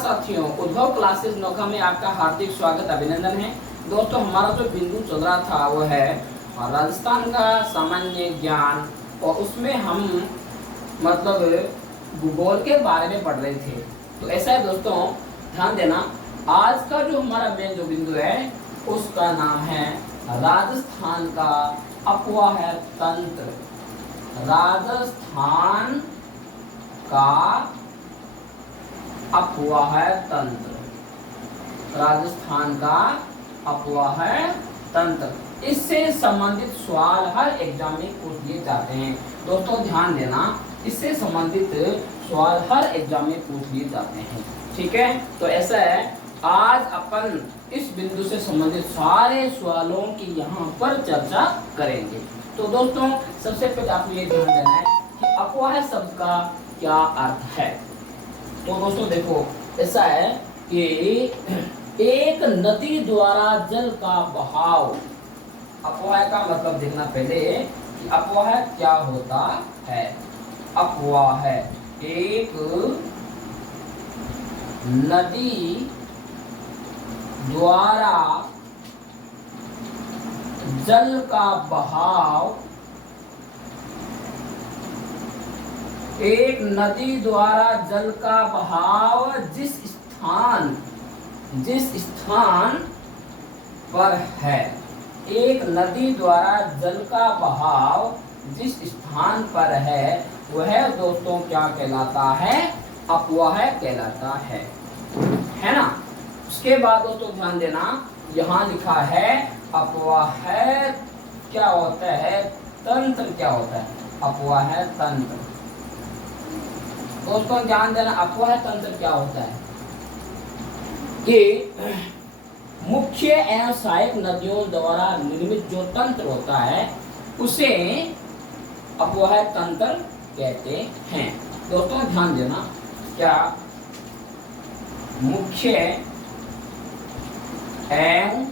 साथियों, उद्भव क्लासेस नोखा में आपका हार्दिक स्वागत अभिनंदन है। दोस्तों, हमारा जो बिंदु चल रहा था वो है राजस्थान का सामान्य ज्ञान, और उसमें हम मतलब भूगोल के बारे में पढ़ रहे थे। तो ऐसा है दोस्तों, ध्यान देना, आज का जो हमारा मेन जो बिंदु है उसका नाम है राजस्थान का अपवाह तंत्र। राजस्थान का अपवाह तंत्र, राजस्थान का अपवाह तंत्र। इससे संबंधित सवाल हर एग्जाम में पूछ लिए जाते हैं। दोस्तों ध्यान देना, इससे संबंधित सवाल हर एग्जाम में पूछ लिए जाते हैं। ठीक है, तो ऐसा है, आज अपन इस बिंदु से संबंधित सारे सवालों की यहाँ पर चर्चा करेंगे। तो दोस्तों, सबसे पहले आपको ये ध्यान देना है कि अपवाह शब्द का क्या अर्थ है। तो दोस्तों देखो, ऐसा है कि एक नदी द्वारा जल का बहाव। अपवाह का मतलब देखना पहले कि अपवाह क्या होता है। अपवाह एक नदी द्वारा जल का बहाव, एक नदी द्वारा जल का बहाव जिस स्थान पर है। एक नदी द्वारा जल का बहाव जिस स्थान पर है वह दोस्तों क्या कहलाता है? अपवाह कहलाता है ना। उसके बाद दोस्तों ध्यान देना, यहाँ लिखा है अपवाह क्या होता है, तंत्र क्या होता है। अपवाह तंत्र, दोस्तों ध्यान देना, अपवाह तंत्र क्या होता है कि मुख्य एवं सहायक नदियों द्वारा निर्मित जो तंत्र होता है उसे अपवाह तंत्र कहते हैं। दोस्तों ध्यान देना, क्या मुख्य एवं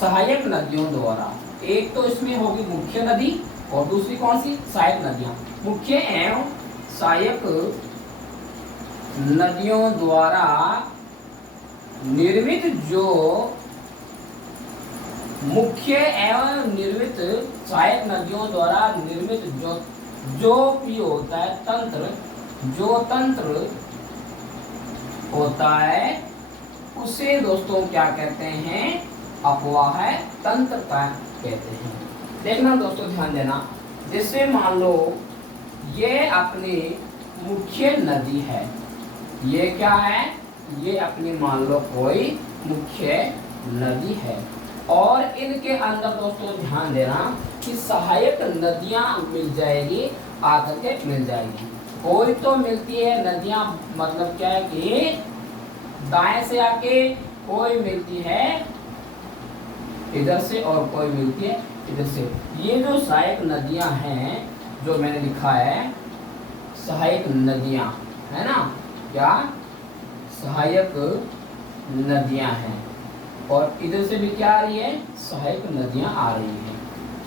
सहायक नदियों द्वारा, एक तो इसमें होगी मुख्य नदी और दूसरी कौन सी? सहायक नदियां। मुख्य एवं सहायक नदियों द्वारा निर्मित जो मुख्य एवं निर्मित सहायक नदियों द्वारा निर्मित जो भी होता है तंत्र, जो तंत्र होता है उसे दोस्तों क्या कहते हैं? अपवाह तंत्र का कहते हैं। देखना दोस्तों, ध्यान देना, जैसे मान लो ये अपनी मुख्य नदी है, ये क्या है? ये अपनी मान लो कोई मुख्य नदी है, और इनके अंदर दोस्तों ध्यान देना कि सहायक नदियां मिल जाएगी, आकर के मिल जाएगी। कोई तो मिलती है नदियां, मतलब क्या है कि दाएं से आके, कोई मिलती है इधर से और कोई मिलती है इधर से। ये जो सहायक नदियां हैं, जो मैंने लिखा है सहायक नदियां, है ना, क्या सहायक नदियां हैं, और इधर से भी क्या आ रही है? सहायक नदियां आ रही हैं।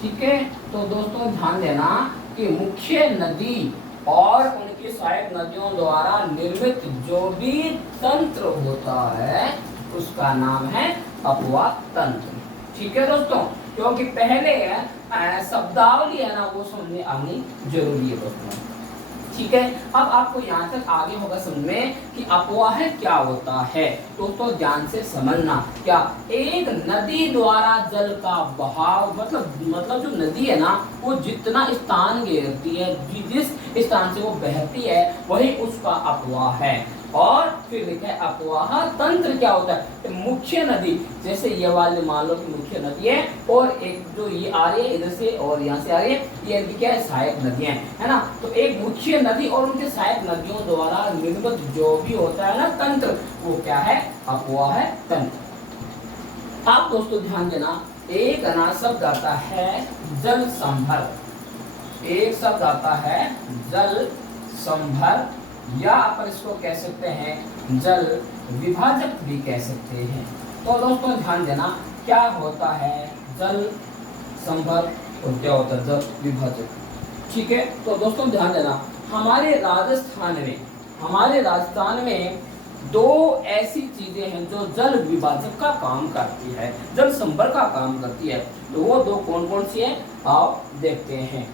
ठीक है, तो दोस्तों ध्यान देना कि मुख्य नदी और उनकी सहायक नदियों द्वारा निर्मित जो भी तंत्र होता है उसका नाम है अपवाह तंत्र। ठीक है दोस्तों, क्योंकि पहले शब्दावली है ना, वो समझने आनी जरूरी है दोस्तों। ठीक है, अब आपको यहाँ तक आगे होगा समझ में कि अपवाह क्या होता है। दोस्तों ध्यान से समझना, क्या एक नदी द्वारा जल का बहाव, मतलब जो नदी है ना, वो जितना स्थान घेरती है, जिस स्थान से वो बहती है वही उसका अपवाह है। और फिर लिखा है अपवाह तंत्र क्या होता है? मुख्य नदी, जैसे ये वाली मान लो कि मुख्य नदी है, और एक जो ये आ रही है इधर से और यहाँ से आ रही है, ये क्या है? सहायक नदियां, है ना। तो एक मुख्य नदी और उनके सहायक नदियों द्वारा निर्मित जो भी होता है ना तंत्र, वो क्या है? अपवाह तंत्र। आप दोस्तों ध्यान देना, एक शब्द आता है जल संभर, एक शब्द आता है जल संभर, या अपन इसको कह सकते हैं जल विभाजक भी कह सकते हैं। तो दोस्तों ध्यान देना, क्या होता है जल संभर और क्या होता है जल विभाजक। ठीक है, तो दोस्तों ध्यान देना, हमारे हमारे राजस्थान में दो ऐसी चीजें हैं जो जल विभाजक का काम करती है, जल संभर का काम करती है। तो वो दो कौन कौन सी है, आप देखते हैं।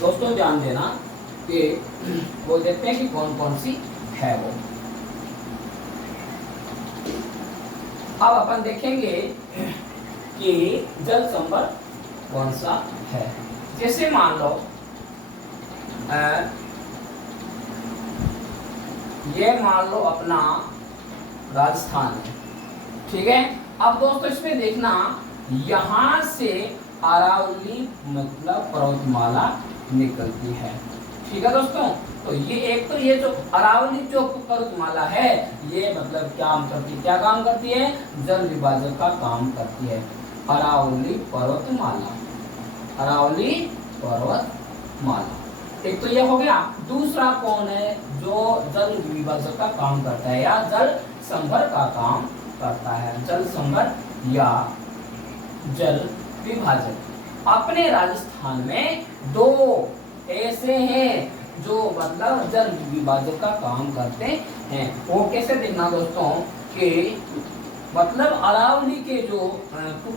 दोस्तों ध्यान देना कि वो देखते हैं कि कौन कौन सी है वो। अब अपन देखेंगे कि जल संभर कौन सा है। जैसे मान लो ये मान लो अपना राजस्थान है, ठीक है। अब दोस्तों इसमें देखना, यहां से अरावली मतलब पर्वतमाला निकलती है, ठीक है दोस्तों। तो ये एक तो ये जो अरावली जो पर्वतमाला है, ये मतलब क्या काम करती है, जल विभाजक का काम करती है। अरावली पर्वतमाला, अरावली पर्वतमाला, एक तो ये हो गया। दूसरा कौन है जो जल विभाजक का काम करता है या जल संभर का काम करता है, जल संभर या जल विभाजक। अपने राजस्थान में दो ऐसे हैं जो मतलब जल विभाजक का काम करते हैं। वो कैसे देखना दोस्तों कि मतलब अरावली के जो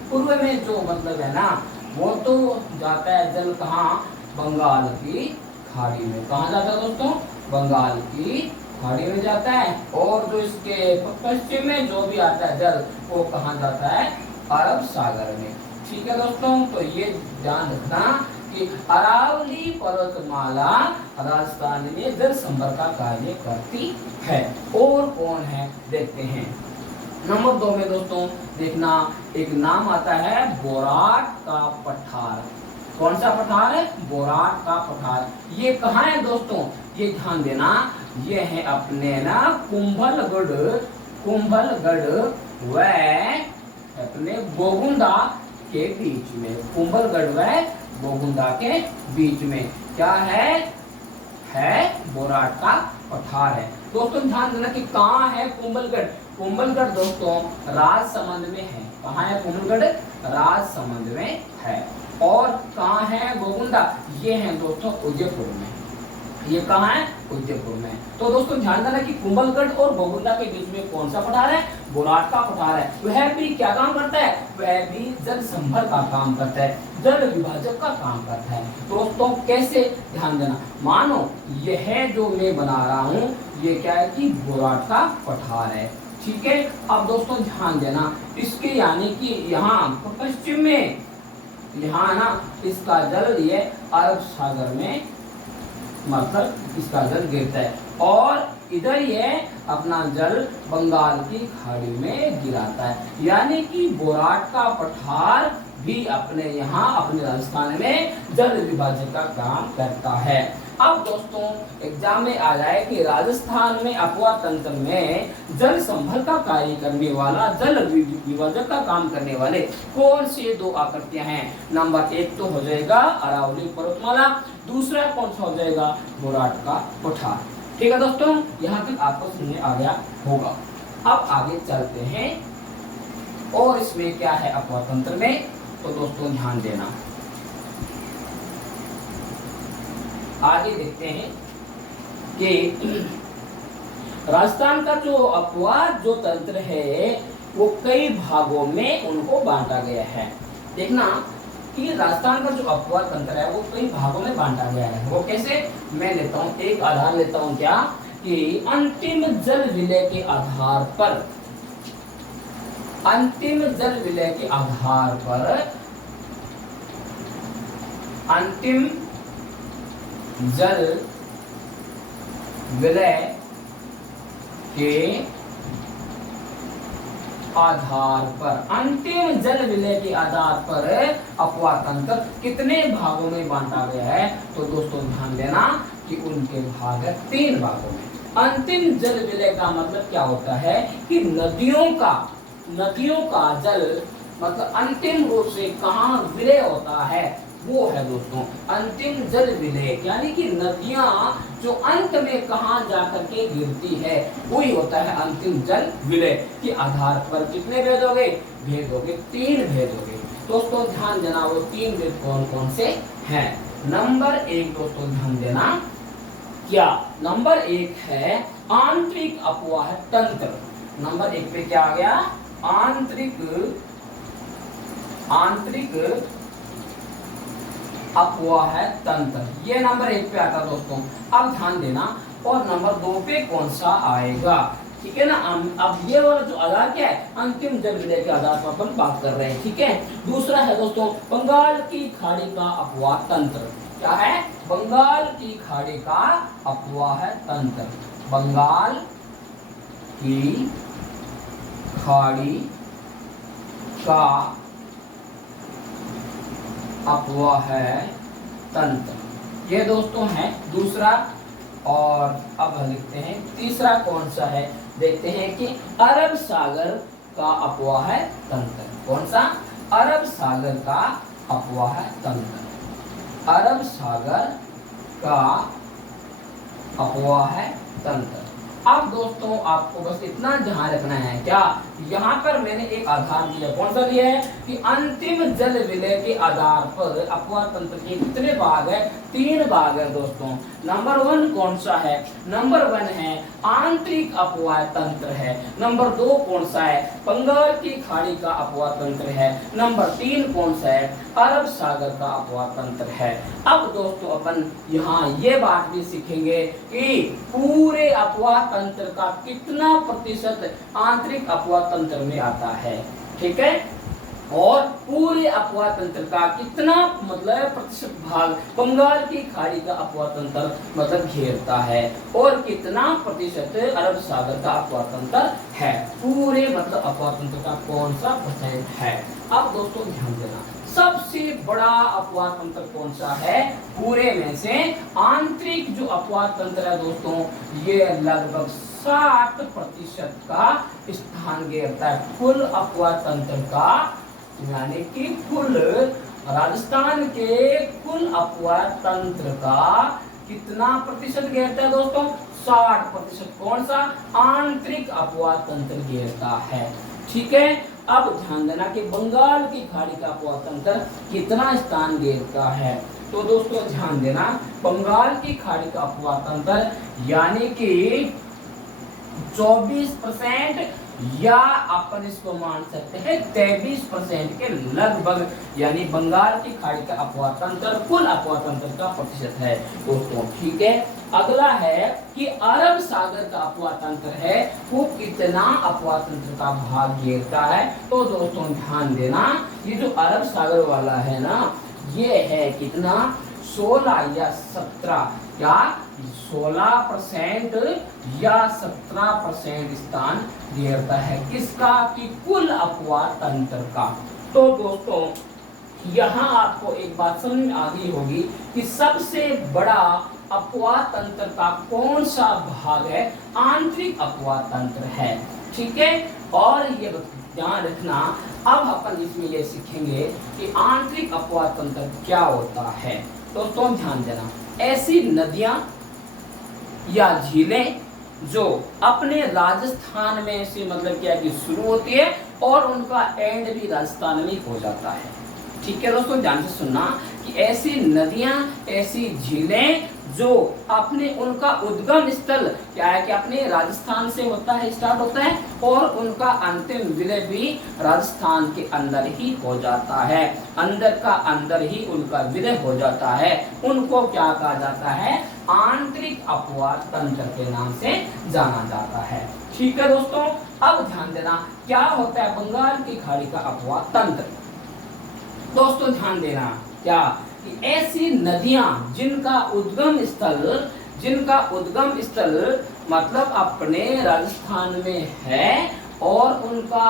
पूर्व में जो मतलब है ना, वो तो जाता है जल कहाँ, बंगाल की खाड़ी में। कहाँ जाता है दोस्तों, बंगाल की खाड़ी में जाता है। और जो इसके पश्चिम में जो भी आता है जल, वो कहाँ जाता है, अरब सागर में, ठीक है दोस्तों। तो ये ध्यान रखना कि अरावली पर्वतमाला राजस्थान में जल संभर का कार्य करती है। और कौन है देखते हैं। नंबर 2 में दोस्तों देखना, एक नाम आता है बोराट का पठार। कौन सा पठार है, बोराट का पठार। ये कहाँ है दोस्तों, ये ध्यान देना, ये है अपने ना कुंभलगढ़ व अपने गोगुंदा के बीच में, कुंभलगढ़ व गोगुंदा के बीच में क्या है बोराट का पठार है। दोस्तों ध्यान देना कि कहाँ है कुंभलगढ़। कुंभलगढ़ दोस्तों राजसमंद में है। कहाँ है कुंभलगढ़, राजसमंद में है। और कहाँ है गोगुंदा, ये है दोस्तों उदयपुर में। ये कहाँ है, उदयपुर में। तो दोस्तों ध्यान देना कि कुंभलगढ़ और गोगुंदा के बीच में कौन सा पठार है, बोराट का पठार है। वह भी क्या काम करता है, वह भी जल संभर का काम करता है, जल विभाजक का काम करता है। दोस्तों कैसे, ध्यान देना, मानो यह जो मैं बना रहा हूँ ये क्या है कि बोराट का पठार है, ठीक है। अब दोस्तों ध्यान देना, इसके यानी कि यहाँ पश्चिम में, यहाँ ना इसका जल ये अरब सागर में मतलब इसका जल गिरता है, और इधर ये अपना जल बंगाल की खाड़ी में गिराता है। यानी कि बोराट का पठार भी अपने यहाँ अपने राजस्थान में जल विभाजक का काम करता है। अब दोस्तों एग्जाम में आ जाए कि राजस्थान में अपवा तंत्र में जल संभर का कार्य करने वाला, जल विभाजक का काम करने वाले कौन से दो आकृतियां हैं। नंबर 1 तो हो जाएगा अरावली पर्वतमाला, दूसरा कौन सा हो जाएगा, बोराट का पठार। ठीक है दोस्तों, यहाँ तक आपको समझ में आ गया होगा। अब आगे चलते हैं और इसमें क्या है अपवा तंत्र में, तो दोस्तों ध्यान देना, आगे देखते हैं कि राजस्थान का जो अपवाद जो तंत्र है वो कई भागों में उनको बांटा गया है। देखना कि राजस्थान का जो अपवाद तंत्र है वो कई भागों में बांटा गया है। वो कैसे, मैं लेता हूं एक आधार लेता हूं क्या, कि अंतिम जल विलय के आधार पर, अंतिम जल विलय के आधार पर, अंतिम जल विलय के आधार पर, अंतिम जल विलय के आधार पर अपवा तंत्र कितने भागों में बांटा गया है, तो दोस्तों ध्यान देना कि उनके भाग है 3 भागों में। अंतिम जल विलय का मतलब क्या होता है कि नदियों का जल मतलब अंतिम रूप से कहाँ विलय होता है, वो है दोस्तों अंतिम जल विलय। यानी कि नदियां जो अंत में कहां जाकर के गिरती है वही होता है अंतिम जल विलय। के आधार पर कितने भेद हो गए, 3 भेद हो गए। दोस्तों ध्यान देना, वो 3 भेद कौन कौन से हैं। नंबर 1 दोस्तों ध्यान देना क्या? नंबर 1 है आंतरिक अपवाह तंत्र। नंबर 1 पे क्या आ गया? आंतरिक अपवाह तंत्र, ये नंबर 1 पे आता दोस्तों। अब ध्यान देना, और नंबर 2 पे कौन सा आएगा? ठीक है ना। अब ये वाला जो आधार क्या है, अंतिम जल विलय के आधार पर अपन बात कर रहे हैं। ठीक है। दूसरा है दोस्तों बंगाल की खाड़ी का अपवाह तंत्र। क्या है? बंगाल की खाड़ी का अपवाह तंत्र। बंगाल की खाड़ी का अपवाह तंत्र, ये दोस्तों है दूसरा। और अब लिखते हैं तीसरा कौन सा है, देखते हैं कि अरब सागर का अपवाह तंत्र। कौन सा? अरब सागर का अपवाह तंत्र। अरब सागर का अपवाह तंत्र। अब दोस्तों आपको बस इतना ध्यान रखना है, क्या? यहाँ पर मैंने एक आधार दिया। कौन सा दिया है? कि अंतिम जल विलय के आधार पर अपवाह तंत्र के कितने भाग है? 3 भाग है दोस्तों। नंबर 1 कौन सा है? नंबर 1 है आंतरिक अपवाह तंत्र है। नंबर 2 कौन सा है? बंगाल की खाड़ी का अपवाह तंत्र है। नंबर 3 कौन सा है? अरब सागर का अपवाह तंत्र है। अब दोस्तों अपन यहाँ ये बात भी सीखेंगे कि पूरे अपवाह तंत्र का कितना प्रतिशत आंतरिक अपवाह तंत्र में आता है। ठीक है। और पूरे अपवाह तंत्र का कितना मतलब प्रतिशत भाग बंगाल की खाड़ी का अपवाह तंत्र मतलब घेरता है, और कितना प्रतिशत अरब सागर का अपवाह तंत्र है। पूरे मतलब अपवाह तंत्र का कौन सा परसेंट है। अब दोस्तों ध्यान देना, सबसे बड़ा अपवाह तंत्र कौन सा है पूरे में से? आंतरिक जो अपवाह तंत्र है दोस्तों, ये लगभग 60% का स्थान घेरता है। कुल अपवाह तंत्र का, यानी कि कुल राजस्थान के कुल अपवाह तंत्र का कितना प्रतिशत घेरता है दोस्तों? 60%। कौन सा? आंतरिक अपवाह तंत्र घेरता है। ठीक है। अब ध्यान देना कि बंगाल की खाड़ी का अपवाह तंत्र कितना स्थान घेरता है। तो दोस्तों ध्यान देना, बंगाल की खाड़ी का अपवाह तंत्र यानी कि 24%, या अपन इसको मान सकते हैं 23% के लगभग, यानी बंगाल की खाड़ी का अपवाह तंत्र कुल अपवाह तंत्र का प्रतिशत है दोस्तों। ठीक है। अगला है कि अरब सागर का अपवाह तंत्र है, वो कितना अपवाह तंत्र का भाग घेरता है। तो दोस्तों ध्यान देना, ये जो अरब सागर वाला है ना, ये है कितना? 16 या 17, या 16% या 17% स्थान घेरता है। किसका? कि कुल अपवाह तंत्र का। तो दोस्तों यहाँ आपको एक बात समझ में आ गई होगी कि सबसे बड़ा अपवाह तंत्र का कौन सा भाग है? आंतरिक अपवाह तंत्र है। ठीक है। और ये ध्यान रखना, अब अपन इसमें ये सीखेंगे कि आंतरिक अपवाह तंत्र क्या होता है। दोस्तों ध्यान देना, ऐसी नदियां या झीलें जो अपने राजस्थान में से मतलब क्या कि शुरू होती है और उनका एंड भी राजस्थान में हो जाता है। ठीक है दोस्तों, ध्यान से सुनना कि ऐसी नदियां, ऐसी झीलें जो अपने उनका उद्गम स्थल क्या है कि अपने राजस्थान से होता है, स्टार्ट होता है, और उनका अंतिम विलय भी राजस्थान के अंदर ही हो जाता है। अंदर का अंदर ही उनका विलय हो जाता है। उनको क्या कहा जाता है? आंतरिक अपवाह तंत्र के नाम से जाना जाता है। ठीक है दोस्तों। अब ध्यान देना, क्या होता है बंगाल की खाड़ी का अपवाह तंत्र। दोस्तों ध्यान देना, क्या कि ऐसी नदियां जिनका उद्गम स्थल मतलब अपने राजस्थान में है, और उनका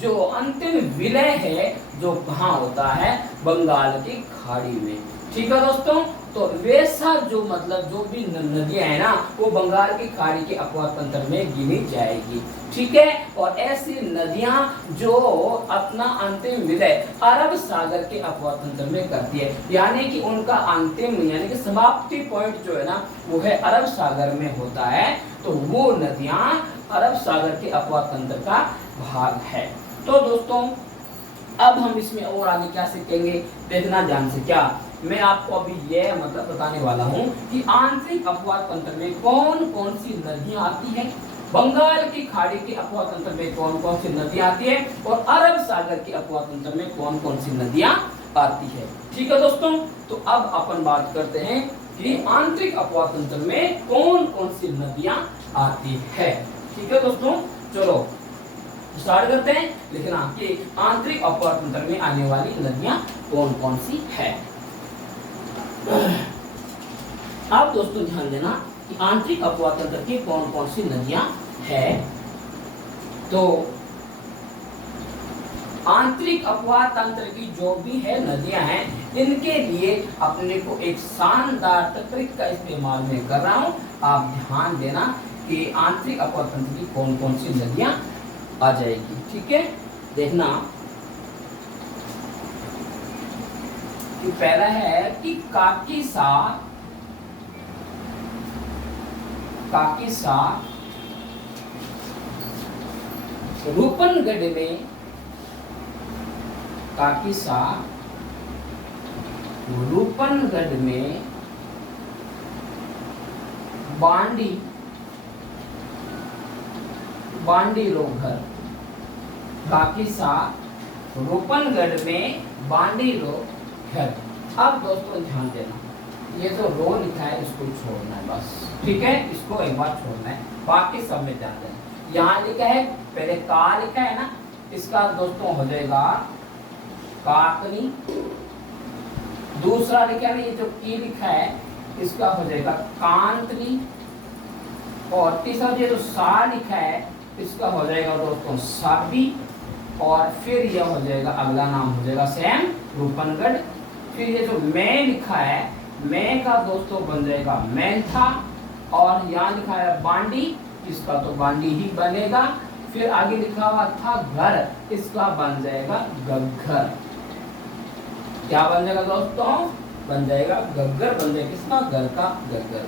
जो अंतिम विलय है जो कहाँ होता है? बंगाल की खाड़ी में। ठीक है दोस्तों। तो वैसा जो मतलब जो भी नदियां है ना, वो बंगाल की खाड़ी के अपवाह तंत्र में गिनी जाएगी। ठीक है। और ऐसी नदियां जो अपना अंतिम विलय अरब सागर के अपवाह तंत्र में करती है, यानी कि उनका अंतिम यानी कि समाप्ति पॉइंट जो है ना, वो है अरब सागर में होता है। तो वो नदियां अरब सागर के अपवाह तंत्र का भाग है। तो दोस्तों अब हम इसमें और आगे क्या सीखेंगे, देखना ध्यान से, क्या मैं आपको अभी यह मतलब बताने वाला हूँ कि आंतरिक अपवाद तंत्र में कौन कौन सी नदियां आती है, बंगाल की खाड़ी के अपवाद तंत्र में कौन कौन सी नदियां आती है, और अरब सागर के अपवाद तंत्र में कौन कौन सी नदियां आती है। ठीक है दोस्तों, तो अब अपन बात करते हैं कि आंतरिक अपवाद तंत्र में कौन कौन सी नदियां आती है। ठीक है दोस्तों, चलो स्टार्ट करते हैं। लिखना कि आंतरिक अपवाद तंत्र में आने वाली नदियां कौन कौन सी है। आप दोस्तों ध्यान देना कि आंतरिक अपवाद तंत्र की कौन कौन सी नदियां है। तो आंतरिक अपवाद तंत्र की जो भी है नदियां हैं, इनके लिए अपने को एक शानदार तकनीक का इस्तेमाल में कर रहा हूं। आप ध्यान देना कि आंतरिक अपवाद तंत्र की कौन कौन सी नदियां आ जाएगी। ठीक है, देखना कि पहला है कि काकीसा रूपनगढ़ में, काकीसा रूपनगढ़ में बांडी लोग घर, काकीसा रूपनगढ़ में बांडी लोग घर। अब दोस्तों ध्यान देना, ये जो रो लिखा है इसको छोड़ना है बस। ठीक है, इसको एक बार छोड़ना है, बाकी सब में ध्यान देना। यहाँ लिखा है, पहले का लिखा है ना, इसका दोस्तों हो जाएगा काकनी। दूसरा लिखा है, ये जो की लिखा है इसका हो जाएगा कांतली। और तीसरा ये जो सा लिखा है इसका हो जाएगा दोस्तों साबी। और फिर यह हो जाएगा, अगला नाम हो जाएगा सेम रूपनगढ़। फिर ये जो मैं लिखा है, मैं का दोस्तों बन जाएगा मैंथा। और यहाँ लिखा है बांडी, इसका तो बांडी ही बनेगा। फिर आगे लिखा हुआ था घर, इसका बन जाएगा गग्घर। क्या बन जाएगा दोस्तों? बन जाएगा गग्घर, बन जाएगा किसका? घर का गग्घर।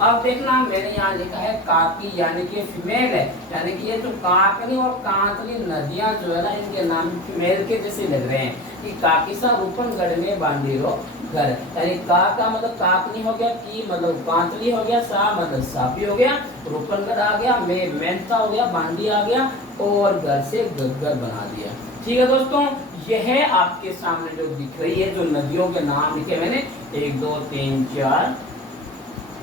अब देखना, मैंने यहाँ लिखा है काकी, यानी कि फीमेल है, यानी कि ये जो काकनी और कांतली नदियां जो है ना, इनके नाम फीमेल के जैसे लग रहे हैं। कि काकीसा रूपनगढ़ में बांडी रो घर, यानी का मतलब काकनी हो गया, की मतलब कांतली हो गया, सा मतलब सापी हो गया, रूपनगढ़ आ गया, मेंथा हो गया, बांडी आ गया, और घर से गग्घर बना दिया। ठीक है दोस्तों, यह आपके सामने जो दिख रही है, जो नदियों के नाम लिखे मैंने 1 2 3 4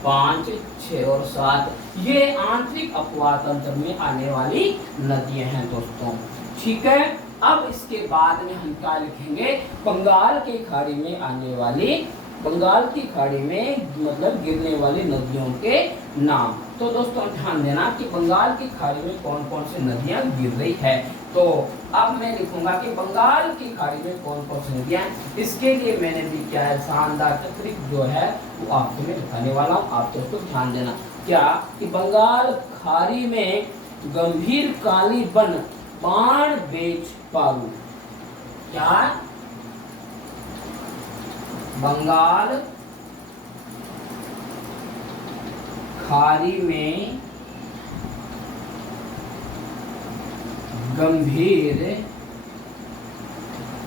5 6 और 7, ये आंतरिक अपवाद तंत्र में आने वाली नदियां हैं दोस्तों। ठीक है, अब इसके बाद में हम क्या लिखेंगे? बंगाल की खाड़ी में आने वाली, बंगाल की खाड़ी में मतलब गिरने वाली नदियों के नाम। तो दोस्तों ध्यान देना कि बंगाल की खाड़ी में कौन कौन सी नदियां गिर रही है। तो अब मैं लिखूंगा कि बंगाल की खाड़ी में कौन कौन सी नदियां, इसके लिए मैंने भी क्या है, शानदार तकनीक जो है वो आपको मैं बताने वाला हूँ। आप दोस्तों ध्यान देना क्या कि बंगाल खाड़ी में गंभीर काली बन बाण बेच पारू। क्या? बंगाल खाड़ी में गंभीर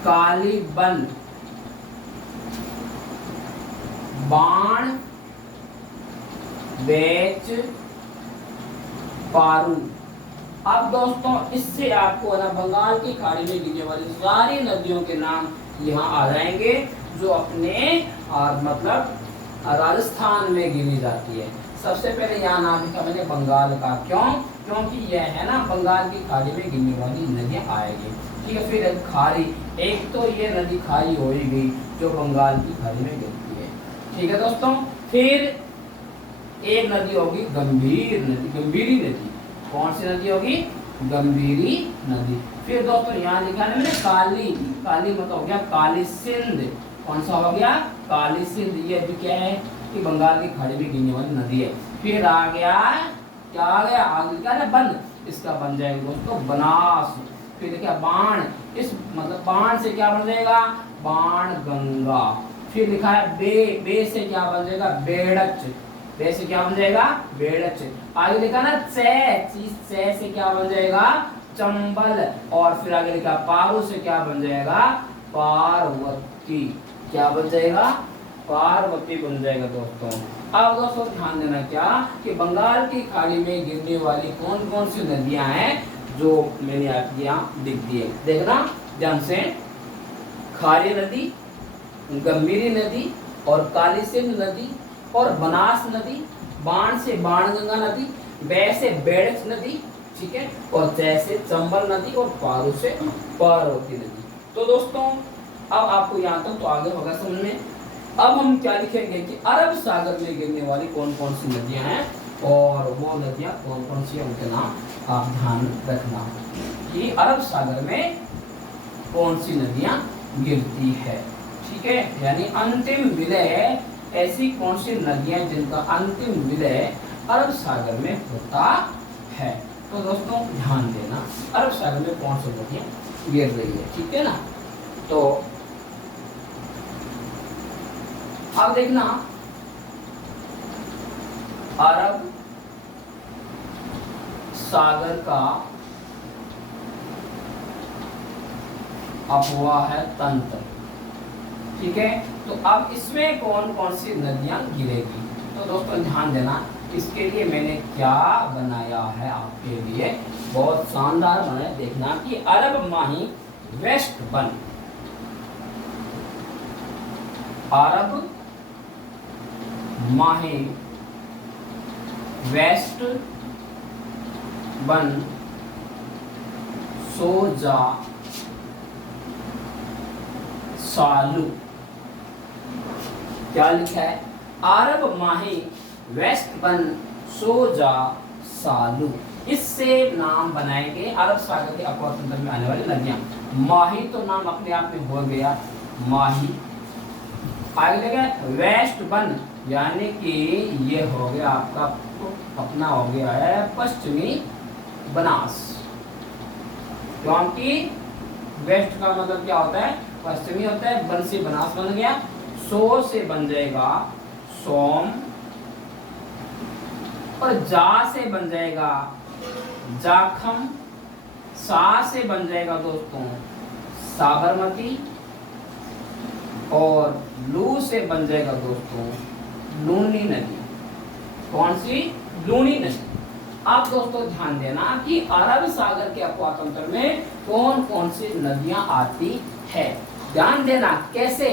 काली बन बाण बेच पारू। अब दोस्तों इससे आपको ना बंगाल की खाड़ी में गिरने वाली सारी नदियों के नाम यहाँ आ जाएंगे, जो अपने मतलब राजस्थान में गिनी जाती है। सबसे पहले यहाँ नाम लिखा मैंने बंगाल का, क्यों? क्योंकि यह है ना बंगाल की खाड़ी में गिरने वाली नदियाँ आएगी। ठीक है, फिर खाड़ी, एक तो ये नदी खाड़ी हो ही गई जो बंगाल की खाड़ी में गिरती है। ठीक है दोस्तों, फिर एक नदी होगी गंभीर नदी, गंभीरी नदी। कौन सी नदी होगी? गंभीरी नदी। फिर दोस्तों यहाँ लिखा है मैंने काली, काली मतलब हो गया काली सिंध। कौन सा हो गया? काली सिंध। ये भी क्या है कि बंगाल की खाड़ी में गिरने वाली नदी है। फिर आ गया, क्या आ गया? आगे क्या है? बन, इसका बन जाएगा दोस्तों बनास। फिर क्या? बाण, इस मतलब बाण से क्या बन जाएगा? बाण गंगा। फिर लिखा है बे से क्या बन जाएगा? बेड़च। बे से क्या बन जाएगा? बेड़च। आगे लिखा ना से क्या बन जाएगा? चंबल। और फिर आगे लिखा पारू से क्या बन जाएगा? पार्वती। क्या बन जाएगा? पार्वती बन जाएगा दोस्तों। अब दोस्तों ध्यान देना क्या कि बंगाल की खाड़ी में गिरने वाली कौन कौन सी नदियां हैं जो मैंने आपके यहाँ लिख दी है, देखना ध्यान से। खारी नदी, गंभीरी नदी और काली सिंध नदी और बनास नदी, बाण से बाणगंगा नदी, बै से बेड़च नदी, ठीक है, और जै से चंबल नदी और पारू से पार्वती नदी। तो दोस्तों अब आपको यहाँ तक तो आगे होगा समझ में। अब हम क्या लिखेंगे कि अरब सागर में गिरने वाली कौन कौन सी नदियां हैं और वो नदियां कौन कौन सी हैं उनके नाम आप ध्यान रखना कि अरब सागर में कौन सी नदियां गिरती है, ठीक है। यानी अंतिम विलय ऐसी कौन सी नदियां जिनका अंतिम विलय अरब सागर में होता है। तो दोस्तों ध्यान देना अरब सागर में कौन सी नदियां गिर रही है, ठीक है ना। तो अब देखना अरब सागर का अफवाह तंत्र, ठीक है। तो अब इसमें कौन कौन सी नदियां गिरेगी, तो दोस्तों ध्यान देना। इसके लिए मैंने क्या बनाया है आपके लिए, बहुत शानदार बनाया। देखना कि अरब माही वेस्ट बन, अरब माही वेस्ट बन सोजा सालू। क्या लिखा है, अरब माही वेस्ट बन सोजा सालू। इससे नाम बनाए गए अरब सागर के अफवाह तंत्र में आने वाली नदियां। माही तो नाम अपने आप में हो गया, माही आगे लगा वेस्ट बन यानी कि ये हो गया आपका अपना हो गया है पश्चिमी बनास, क्योंकि वेस्ट का मतलब क्या होता है, पश्चिमी होता है। बन से बनास बन गया, सो से बन जाएगा सोम और जा से बन जाएगा जाखम, सा से बन जाएगा दोस्तों साबरमती और लू से बन जाएगा दोस्तों लूनी नदी। कौन सी, लूनी नदी। अब दोस्तों ध्यान देना कि अरब सागर के अफवाह तंत्र में कौन कौन सी नदियां आती है, ध्यान देना कैसे।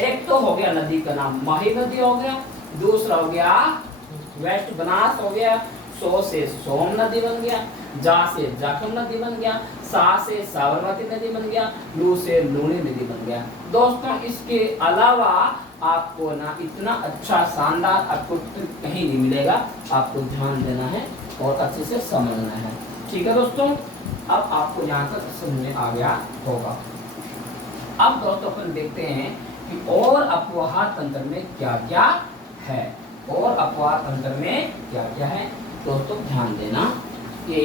एक तो हो गया नदी का नाम माही नदी हो गया, दूसरा हो गया वेस्ट बनास हो गया, सो से सोम नदी बन गया, जा से जाखम नदी बन गया, सा से साबरमती नदी बन गया, लू से लूनी नदी बन गया। दोस्तों इसके अलावा आपको ना इतना अच्छा शानदार आपको कहीं नहीं मिलेगा, आपको ध्यान देना है और अच्छे से समझना है, ठीक है दोस्तों। अब आपको यहाँ तक समझ में आ गया होगा। अब दोस्तों अपन देखते हैं कि और अफवाह तंत्र में क्या क्या है, और अफवाह तंत्र में क्या क्या है। दोस्तों ध्यान देना कि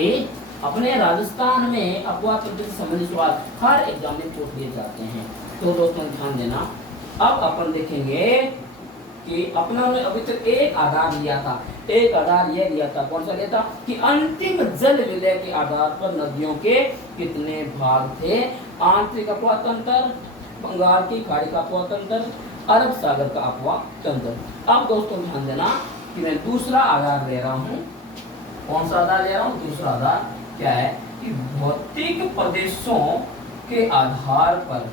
अपने राजस्थान में अफवाह तंत्र से संबंधित सवाल हर एग्जाम में पूछ लिए जाते हैं। तो दोस्तों ध्यान देना, अब अपन देखेंगे कि अपना ने अभी तक एक आधार लिया था, एक आधार यह लिया था, कौन सा लिया था कि अंतिम जल विलय के आधार पर नदियों के कितने भाग थे। आंतरिक अफवाह तंत्र, बंगाल की खाड़ी का अफवाह तंत्र, अरब सागर का अफवाह तंत्र। अब दोस्तों ध्यान देना कि मैं दूसरा आधार ले रहा हूँ। कौन सा आधार ले रहा हूँ, दूसरा आधार क्या है कि भौतिक प्रदेशों के आधार पर,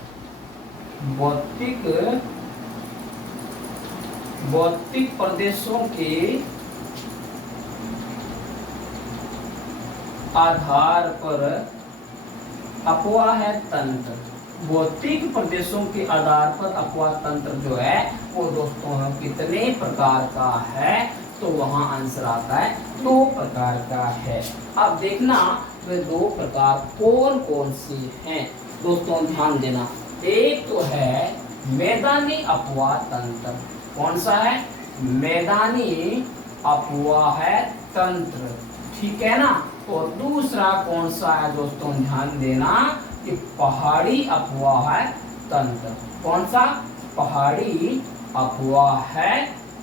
भौतिक प्रदेशों के आधार पर अफवाह तंत्र, भौतिक प्रदेशों के आधार पर अफवाह तंत्र जो है वो दोस्तों कितने प्रकार का है, तो वहां आंसर आता है 2 प्रकार का है। अब देखना वे 2 प्रकार कौन कौन से हैं, दोस्तों ध्यान देना। एक तो है मैदानी अफवाह तंत्र, कौन सा है, मैदानी अफवाह तंत्र, ठीक है ना। और दूसरा कौन सा है दोस्तों, ध्यान देना कि पहाड़ी अफवाह तंत्र। कौन सा, पहाड़ी अफवाह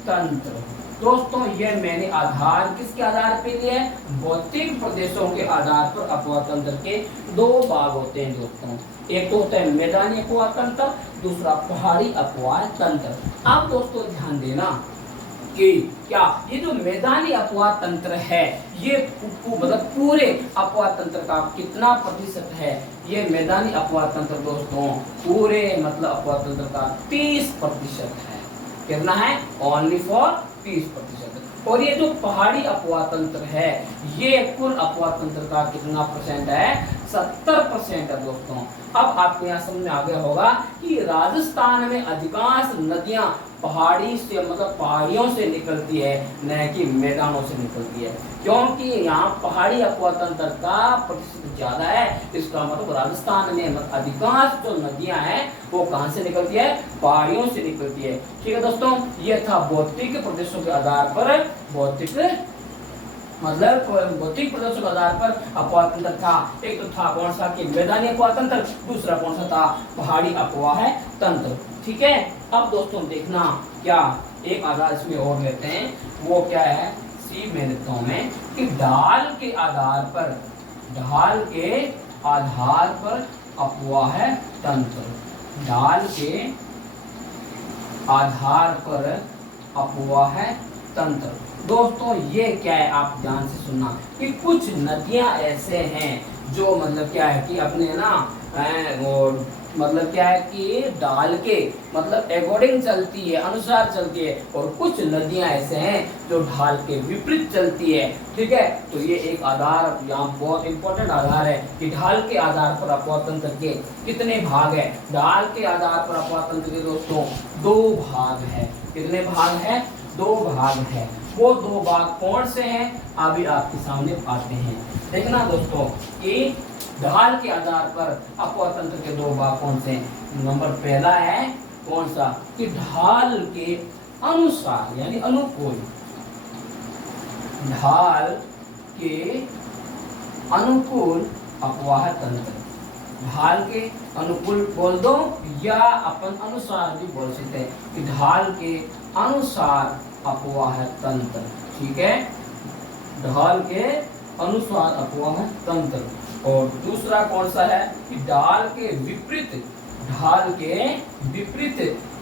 तंत्र। दोस्तों ये मैंने आधार किसके आधार पे लिए? भौतिक प्रदेशों के आधार पर अपवाह तंत्र के दो भाग होते हैं दोस्तों। एक तो होता है मैदानी अपवाह तंत्र, दूसरा पहाड़ी अपवाह तंत्र। आप दोस्तों ध्यान देना कि क्या ये जो मैदानी अपवाह तंत्र है ये मतलब पूरे अपवाह तंत्र का कितना प्रतिशत है? ये मैदानी अपवाह तंत्र दोस्तों पूरे मतलब अपवाह तंत्र का 30% है। कितना है? Only for 30%। और ये जो पहाड़ी अपवाह तंत्र है ये कुल अपवाह तंत्र का कितना परसेंट है? 70% है दोस्तों। अब आपको यहाँ समझ में आ गया होगा कि राजस्थान में अधिकांश नदियां पहाड़ी से मतलब पहाड़ियों से निकलती है, न कि मैदानों से निकलती है, क्योंकि यहाँ पहाड़ी अपवाह तंत्र का प्रतिशत ज्यादा है। इसका मतलब राजस्थान में अधिकांश जो नदियां हैं वो कहाँ से निकलती है? पहाड़ियों से निकलती है। ठीक है दोस्तों, ये था भौतिक प्रदेशों के आधार पर भौतिक प्रदेशों के आधार पर अपवाह तंत्र था। एक तो था कौन सा कि मैदानी अपवाह तंत्र, दूसरा कौन सा था? पहाड़ी अपवाह तंत्र। ठीक है, अब दोस्तों देखना क्या एक आधार इसमें और लेते हैं, वो क्या है? सी में लिखता हूं मैं कि ढाल के आधार पर अपवाह तंत्र, ढाल के आधार पर अपवाह तंत्र। दोस्तों ये क्या है आप ध्यान से सुनना कि कुछ नदियां ऐसे हैं जो मतलब क्या है कि अपने ना वो मतलब क्या है कि ढाल के मतलब अकॉर्डिंग चलती है, अनुसार चलती है, और कुछ नदियां ऐसे हैं जो ढाल के विपरीत चलती है। ठीक है, तो ये एक आधार यहाँ बहुत इंपॉर्टेंट आधार है कि ढाल के आधार पर अपवाह तंत्र के कितने भाग है? ढाल के आधार पर अपवाह तंत्र के दोस्तों 2 भाग है। कितने भाग है? 2 भाग है। वो 2 भाग कौन से हैं अभी आपके सामने आते हैं। देखना दोस्तों कि ढाल के आधार पर अपवाह तंत्र के 2 भाग कौन से हैं। नंबर पहला है कौन सा कि ढाल के अनुसार यानी अनुकूल, ढाल के अनुकूल अपवाह तंत्र। ढाल के अनुकूल बोल दो या अपन अनुसार भी बोल सकते हैं कि ढाल के अनुसार अपवाह तंत्र। ठीक है, ढाल के अनुसार अपवाह तंत्र। और दूसरा कौन सा है कि ढाल के विपरीत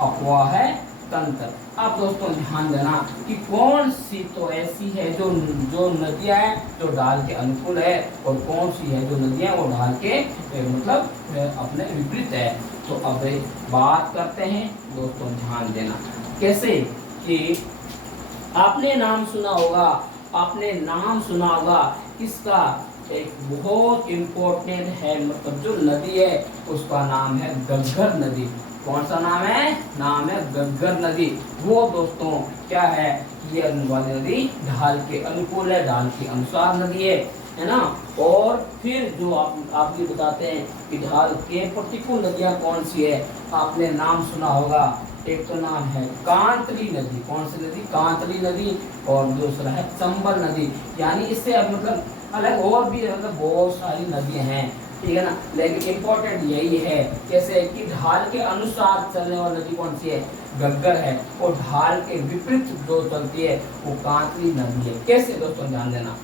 अपवाह तंत्र। अब दोस्तों ध्यान देना कि कौन सी तो ऐसी है जो नदियां हैं जो ढाल के अनुकूल है, और कौन सी है जो नदियां वो ढाल के मतलब अपने विपरीत है। तो अब बात करते हैं दोस्तों, ध्यान देना कैसे कि आपने नाम सुना होगा किसका? एक बहुत इम्पोर्टेंट है, मतलब जो नदी है उसका नाम है घग्गर नदी। कौन सा नाम है? नाम है घग्गर नदी। वो दोस्तों क्या है? ये वाली नदी ढाल के अनुकूल है, ढाल के अनुसार नदी है ना। और फिर जो आप ये बताते हैं कि ढाल के प्रतिकूल नदियां कौन सी है? आपने नाम सुना होगा, एक तो नाम है कांतली नदी। कौन सी नदी? कांतली नदी। और दूसरा है चंबल नदी। यानी इससे अब मतलब अलग और भी मतलब बहुत सारी नदियां हैं, ठीक है ना, लेकिन इम्पोर्टेंट यही है कैसे कि ढाल के अनुसार चलने वाली नदी कौन सी है? घग्गर है। और ढाल के विपरीत जो चलती है वो कांतली नदी है। कैसे दोस्तों ध्यान देना,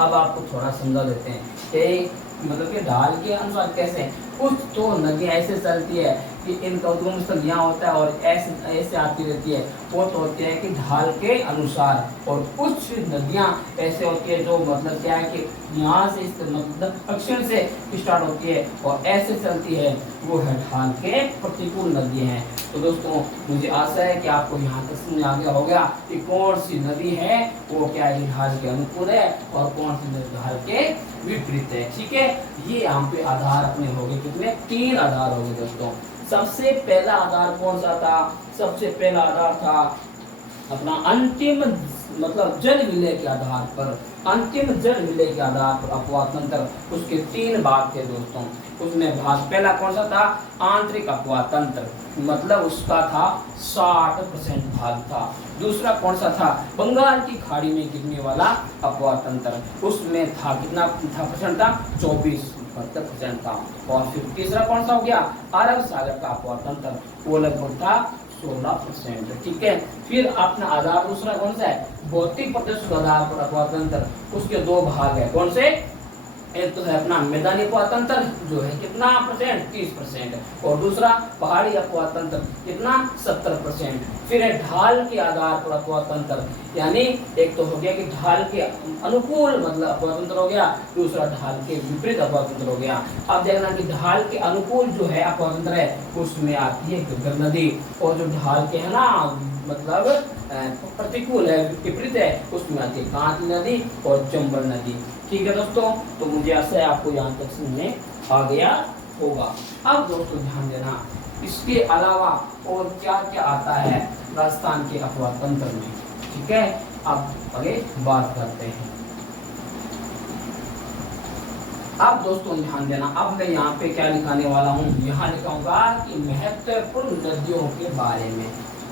अब आपको थोड़ा समझा देते हैं कि मतलब कि ढाल के अनुसार कैसे। कुछ तो नदियाँ ऐसे चलती है कि इनका उद्गम स्थल यहाँ होता है और ऐसे आती रहती है, वो तो होती है कि ढाल के अनुसार। और कुछ नदियाँ ऐसे होती है जो मतलब क्या है कि यहाँ से मतलब दक्षिण से स्टार्ट होती है और ऐसे चलती है, वो है ढाल के प्रतिकूल नदियाँ हैं। तो दोस्तों मुझे आशा है कि आपको यहाँ तक समझ आ गया होगा कि कौन सी नदी है वो क्या है ढाल के अनुकूल है और कौन सी नदी ढाल के विपरीत है। ठीक है, ये यहाँ पे आधार अपने हो गए, कितने? 3 आधार हो गए दोस्तों। सबसे पहला आधार कौन सा था? सबसे पहला आधार था अपना अंतिम मतलब जल विलय के आधार पर, अंतिम जल विलय के आधार पर अपवाह तंत्र। उसके 3 भाग थे दोस्तों। उसमें भाग पहला कौन सा था? आंतरिक अपवाह तंत्र, मतलब उसका था 60% भाग था। दूसरा कौन सा था? बंगाल की खाड़ी में गिरने वाला अपवाह तंत्र, उसमें था कितना था परसेंट था? 24% था। और फिर तीसरा कौन सा हो गया? अरब सागर का अपवाह तंत्र, वो लगभग था 16%। ठीक है, फिर अपना आधार दूसरा कौन सा है, भौतिक प्रतिशत आधार पर अफवाह तंत्र, उसके दो भाग है, कौन से, एक तो है अपना मैदानी अफवाह तंत्र जो है कितना परसेंट, 30%, और दूसरा पहाड़ी अफवाह तंत्र कितना, 70%। फिर है ढाल के आधार पर अफवाह तंत्र, यानी एक तो हो गया कि ढाल के अनुकूल मतलब अफवाह तंत्र हो गया, दूसरा ढाल के विपरीत अफवाह तंत्र हो गया। अब देखना कि ढाल के अनुकूल जो है अफवाह तंत्र है उसमें आती है घग्गर नदी, और जो ढाल के है ना मतलब प्रतिकूल है, विपरीत है, उसमें आती है कांत नदी और चंबल नदी। ठीक है दोस्तों, तो मुझे आशा है आपको यहाँ तक समझ में आ गया होगा। अब दोस्तों ध्यान देना, इसके अलावा और क्या क्या आता है राजस्थान के अफवाह तंत्र में। ठीक है, अब आगे बात करते हैं। अब दोस्तों ध्यान देना, अब मैं यहाँ पे क्या लिखाने वाला हूँ, यहाँ लिखाऊंगा कि महत्वपूर्ण नदियों के बारे में,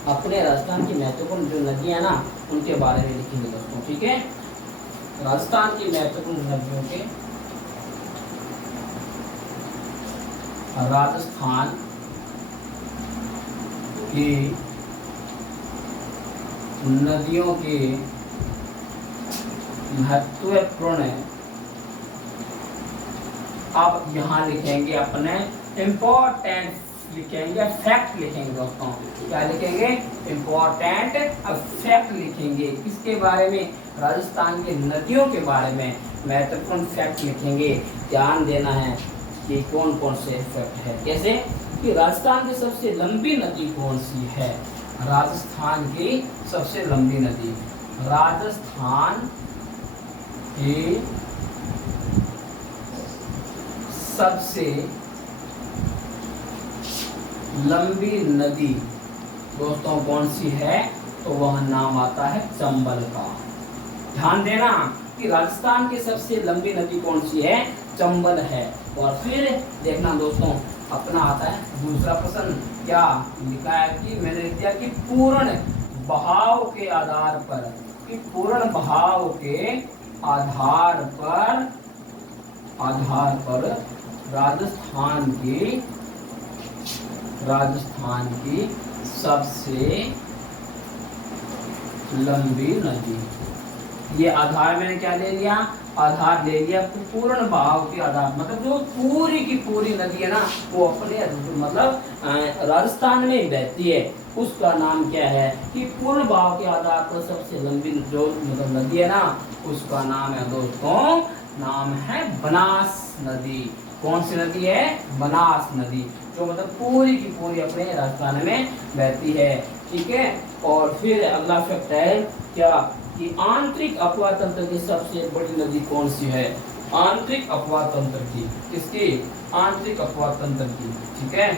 अपने राजस्थान की महत्वपूर्ण जो नदियाँ ना उनके बारे में लिखेंगे दोस्तों। ठीक है, राजस्थान की महत्वपूर्ण नदियों के, राजस्थान की नदियों के महत्वपूर्ण, अब यहाँ लिखेंगे अपने इम्पोर्टेंट, लिखेंगे फैक्ट लिखेंगे दोस्तों, क्या लिखेंगे, इम्पोर्टेंट फैक्ट लिखेंगे, किसके बारे में, राजस्थान के नदियों के बारे में महत्वपूर्ण फैक्ट लिखेंगे। ध्यान देना है कि कौन कौन से फैक्ट है, कैसे कि राजस्थान की सबसे लंबी नदी कौन सी है, राजस्थान की सबसे लंबी नदी, राजस्थान की सबसे लंबी नदी दोस्तों कौन सी है, तो वह नाम आता है चंबल का। ध्यान देना कि राजस्थान की सबसे लंबी नदी कौन सी है, चंबल है। और फिर देखना दोस्तों, अपना आता है दूसरा प्रश्न, क्या लिखा है कि मैंने लिख दिया कि पूर्ण बहाव के आधार पर, कि पूर्ण बहाव के आधार पर राजस्थान की सबसे लंबी नदी, ये आधार मैंने क्या ले लिया, आधार ले लिया पूर्ण बहाव के आधार, मतलब जो पूरी की पूरी नदी है ना वो अपने मतलब राजस्थान में बहती है, उसका नाम क्या है, कि पूर्ण बहाव के आधार पर सबसे लंबी जो मतलब नदी है ना उसका नाम है दोस्तों, नाम है बनास नदी। कौन सी नदी है, बनास नदी, जो मतलब पूरी की पूरी अपने राजस्थान में बहती है। ठीक है, और फिर अगला फैक्ट है क्या, कि आंतरिक अफवाह तंत्र की सबसे बड़ी नदी कौन सी है, आंतरिक अफवाह तंत्र की, किसकी, आंतरिक अफवाह तंत्र की। ठीक है,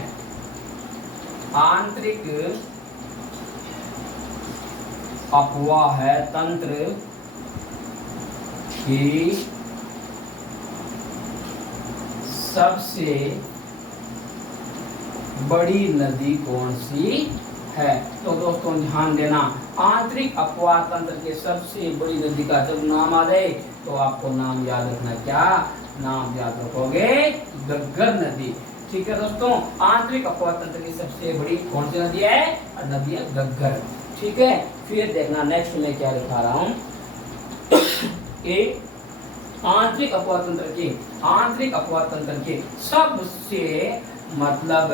आंतरिक अफवाह तंत्र की सबसे बड़ी नदी कौन सी है, तो दोस्तों ध्यान देना, आंतरिक अफवाह तंत्र के सबसे बड़ी नदी का जब नाम आ जाए तो आपको नाम याद रखना, क्या नाम याद रखोगे, घग्गर नदी। ठीक है दोस्तों, आंतरिक अफवाह तंत्र की सबसे बड़ी कौन सी नदी है, नदी है घग्गर। ठीक है, फिर देखना नेक्स्ट में क्या लिखा रहा हूं कि आंतरिक अफवाह तंत्र की सबसे मतलब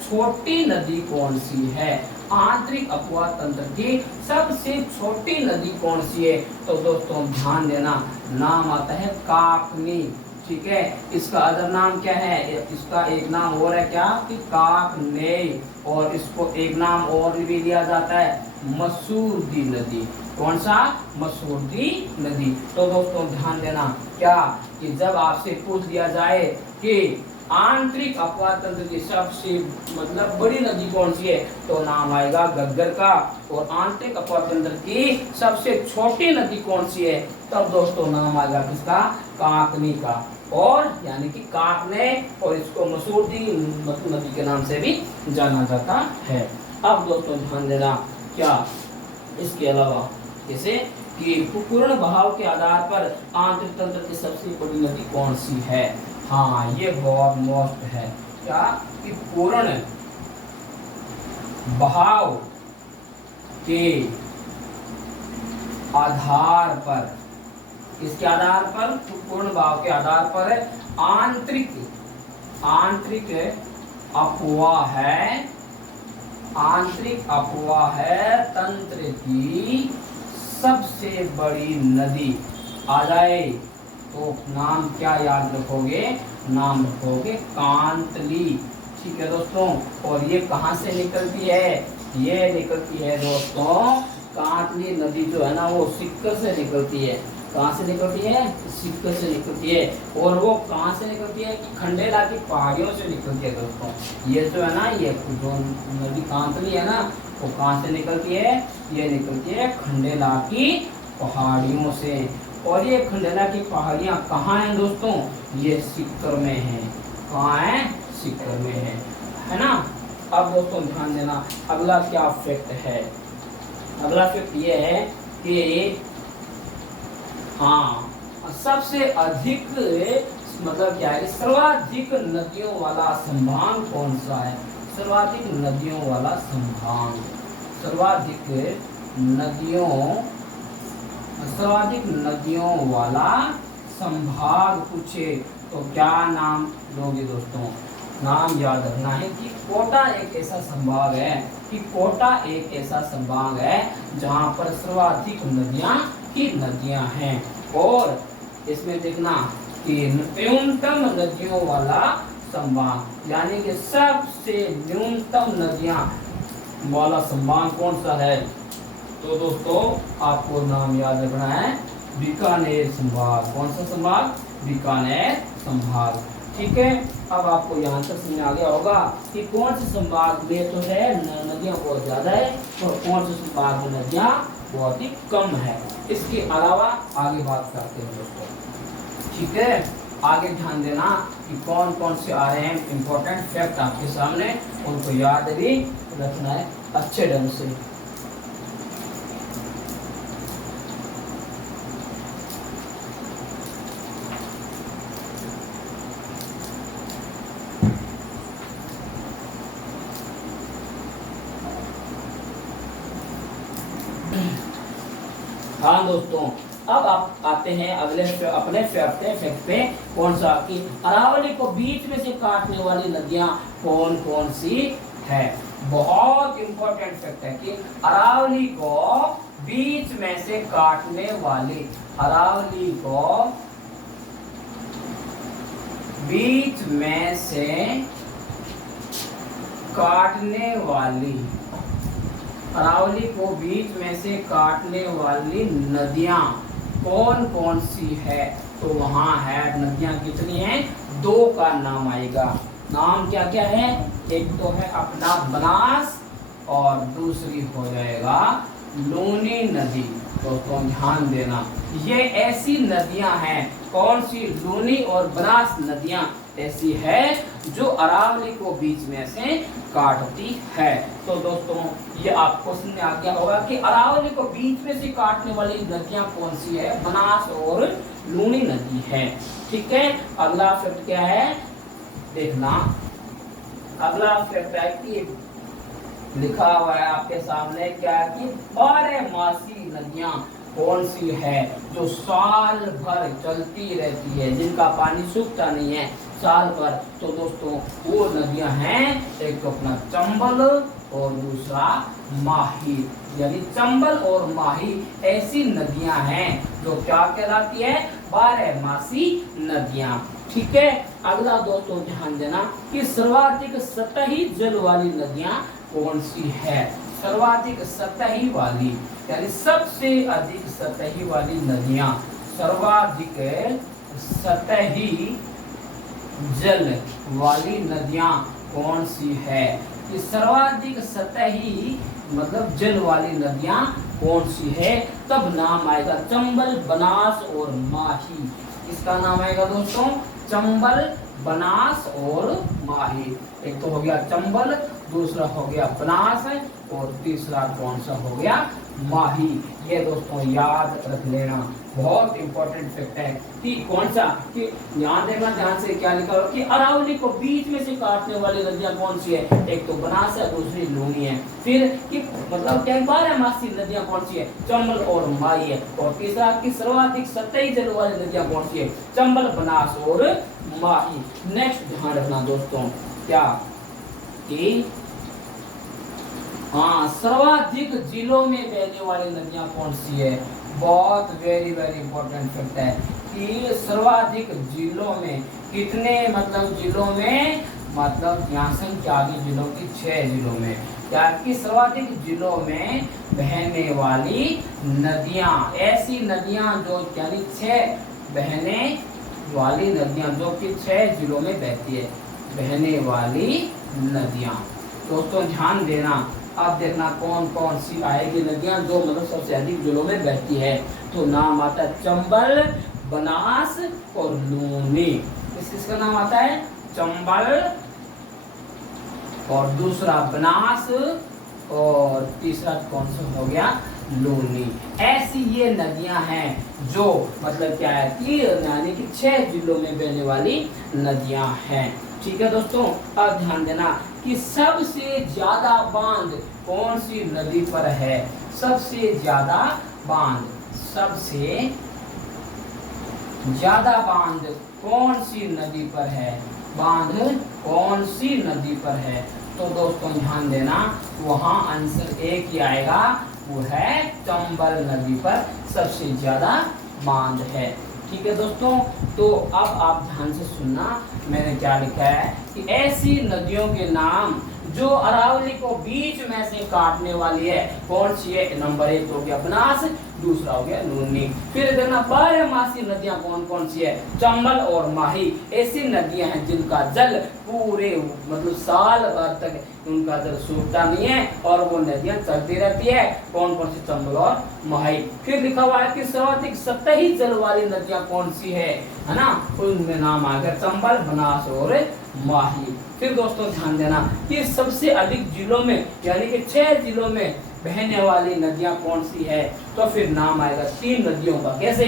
छोटी नदी कौन सी है, आंतरिक अफवाह तंत्र की सबसे छोटी नदी कौन सी है, तो दोस्तों ध्यान देना, नाम आता है काकनी। ठीक है, इसका अदर नाम क्या है, इसका एक नाम और है क्या, कि काकनेय, और इसको एक नाम और भी लिया जाता है मसूरदी नदी। कौन सा, मसूरदी नदी। तो दोस्तों ध्यान देना, क्या कि जब आपसे पूछ दिया जाए कि आंतरिक अफवाह तंत्र की सबसे मतलब बड़ी नदी कौन सी है, तो नाम आएगा घग्गर का, और आंतरिक अफवाह तंत्र की सबसे छोटी नदी कौन सी है, तब दोस्तों नाम आएगा किसका, काकनी का, और यानी कि काकने, और इसको मसूरदी नदी के नाम से भी जाना जाता है। अब दोस्तों ध्यान देना, क्या इसके अलावा जैसे कि पूर्ण बहाव के आधार पर आंतरिक तंत्र की सबसे बड़ी नदी कौन सी है, हाँ ये बहुत मोस्ट है, क्या कि पूर्ण बहाव के आधार पर, किसके आधार पर? पूर्ण बहाव के आधार पर आंतरिक अपवाह है, आंतरिक अपवाह है तंत्र की सबसे बड़ी नदी आ जाए तो नाम क्या याद रखोगे? नाम रखोगे कांतली। ठीक है दोस्तों, और ये कहाँ से निकलती है? ये निकलती है दोस्तों, कांतली नदी जो है ना वो सिक्कर से निकलती है। कहाँ से निकलती है? सिक्कर से निकलती है। और वो कहाँ से निकलती है? कि खंडेला की पहाड़ियों से निकलती है दोस्तों। ये जो है ना, ये जो नदी कांतली है ना, वो कहाँ से निकलती है? ये निकलती है खंडेला की पहाड़ियों से। और ये खंडेला की पहाड़ियाँ कहाँ हैं दोस्तों? ये सिक्कर में है। कहाँ है? सिक्कर में है ना। अब दोस्तों ध्यान देना, अगला क्या फैक्ट है? अगला फैक्ट ये है कि हाँ, सबसे अधिक मतलब क्या है? सर्वाधिक नदियों वाला संभाग कौन सा है? सर्वाधिक नदियों वाला संभाग, सर्वाधिक नदियों वाला संभाग पूछे तो क्या नाम लोगे दोस्तों? नाम याद रखना है कि कोटा एक ऐसा संभाग है, कि कोटा एक ऐसा संभाग है जहाँ पर सर्वाधिक नदियां हैं। और इसमें देखना कि न्यूनतम नदियों वाला संभाग, यानी कि सबसे न्यूनतम नदियां वाला संभाग कौन सा है? तो दोस्तों आपको नाम याद रखना है बीकानेर संभाग। कौन सा संभाग? बीकानेर संभाग। ठीक है, अब आपको यहाँ तक समझ आ गया होगा कि कौन से संभाग में तो है नदियाँ बहुत ज्यादा है और कौन से संभाग में नदियाँ बहुत ही कम है। इसके अलावा आगे बात करते हैं दोस्तों। ठीक है, आगे ध्यान देना कि कौन कौन से आ रहे हैं इंपॉर्टेंट फैक्ट आपके सामने, उनको याद भी रखना है अच्छे ढंग से। हाँ दोस्तों, अब आप आते हैं अगले अपने फैक्ट पे। कौन सा? कि अरावली को बीच में से काटने वाली नदियां कौन कौन सी है? बहुत इंपॉर्टेंट फैक्ट है कि अरावली को बीच में से काटने वाली, अरावली को बीच में से काटने वाली, अरावली को बीच में से काटने वाली नदियां कौन कौन सी है? तो वहां है नदियां कितनी हैं? 2 का नाम आएगा। नाम क्या क्या है? एक तो है अपना बनास और दूसरी हो जाएगा लूनी नदी। दोस्तों ध्यान देना, ये ऐसी नदियां हैं, कौन सी? लूनी और बनास नदियां ऐसी है जो अरावली को बीच में से काटती है। तो दोस्तों ये आपको समझ आ गया होगा कि अरावली को बीच में से काटने वाली नदियां कौन सी है? बनास और लूनी नदी है। ठीक है, अगला फैक्ट क्या है देखना। अगला फैक्ट है कि लिखा हुआ है आपके सामने क्या है कि 12 नदियां कौन सी है जो साल भर चलती रहती है, जिनका पानी सूखता नहीं है साल भर? तो दोस्तों वो नदियां हैं, एक तो अपना चंबल और दूसरा माही। यानी चंबल और माही ऐसी नदियां हैं जो क्या कहलाती है? 12 नदियां। ठीक है, अगला दोस्तों ध्यान देना कि सर्वाधिक सतही जल वाली नदियां कौन सी है? सर्वाधिक सतही वाली, यानी सबसे अधिक सतही वाली नदियां, सर्वाधिक सतही जल वाली नदियां कौन सी है? कि सर्वाधिक सतही मतलब जल वाली नदियां कौन सी है? तब नाम आएगा चंबल, बनास और माही। इसका नाम आएगा दोस्तों चंबल, बनास और माही। एक तो हो गया चंबल दूसरा हो गया बनास और तीसरा कौन सा हो गया, माही। ये दोस्तों याद रख लेना, बहुत इंपॉर्टेंट फैक्ट है कि कौन सा, कि यहाँ देखना ध्यान से क्या लिखा हो कि अरावली को बीच में से काटने वाली नदियां कौन सी है, एक तो बनास है, दूसरी लूनी है। फिर कि मतलब क्या 12 नदियां कौन सी है, चंबल और माही है। और तीसरा कि सर्वाधिक सतही जल वाली नदियां कौन सी है, चंबल, बनास और माही। नेक्स्ट ध्यान रखना दोस्तों क्या कि हाँ, सर्वाधिक जिलों में बहने वाली नदियां कौन सी है, बहुत वेरी वेरी इंपॉर्टेंट फैक्ट है कि सर्वाधिक जिलों में कितने, मतलब जिलों में, मतलब यहाँ संख्या आ गई जिलों की 6 जिलों में, क्या कि सर्वाधिक जिलों में बहने वाली नदियां, ऐसी नदियां जो यानी 6 बहने वाली नदियां जो कि 6 जिलों में बहती है, बहने वाली नदियां। दोस्तों ध्यान देना, अब देखना कौन कौन सी आएगी नदियां जो मतलब सबसे अधिक जिलों में बहती है। तो नाम आता है चंबल, बनास और लूनी। इसका नाम आता है चंबल और दूसरा बनास और तीसरा कौन सा हो गया, लूनी। ऐसी ये नदियां हैं जो मतलब क्या है कि यानी कि 6 जिलों में बहने वाली नदियां हैं। ठीक है दोस्तों, अब ध्यान देना कि सबसे ज्यादा बांध कौन सी नदी पर है, सबसे ज्यादा बांध, सबसे ज्यादा बांध कौन सी नदी पर है, बांध कौन सी नदी पर है। तो दोस्तों ध्यान देना, वहां आंसर एक ही आएगा, वो है चंबल नदी पर सबसे ज्यादा बांध है। ठीक है दोस्तों, तो अब आप ध्यान से सुनना, मैंने क्या लिखा है कि ऐसी नदियों के नाम जो अरावली को बीच में से काटने वाली है, कौन सी है, नंबर 1 हो गया बनास, दूसरा हो गया लूनी। फिर देखना 12 नदियां कौन कौन सी है, चंबल और माही। ऐसी नदियां हैं जिनका जल पूरे मतलब साल भर तक उनका जल सूखता नहीं है और वो नदियां चलती रहती है, कौन कौन सी, चंबल और माही। फिर लिखा हुआ है कि सर्वाधिक सतही जल वाली नदियां कौन सी है ना, उनमें नाम आ गया चंबल, बनास और माही। फिर दोस्तों ध्यान देना कि सबसे अधिक जिलों में यानी कि 6 जिलों में बहने वाली नदियां कौन सी है, तो फिर नाम आएगा 3 नदियों का। कैसे,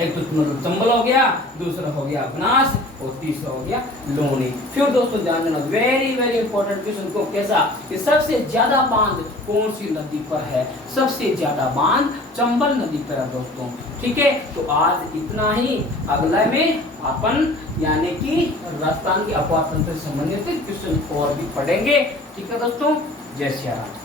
एक तो मतलब चंबल हो गया, दूसरा हो गया बनास और तीसरा हो गया लूनी। फिर दोस्तों ध्यान देना, वेरी वेरी इंपॉर्टेंट क्वेश्चन को, कैसा कि सबसे ज्यादा बांध कौन सी नदी पर है, सबसे ज्यादा बांध चंबल नदी पर है दोस्तों। ठीक है, तो आज इतना ही, अगला में अपन यानी कि राजस्थान की अपवाद तंत्र से संबंधित क्वेश्चन और भी पढ़ेंगे। ठीक है दोस्तों, जय श्री राम।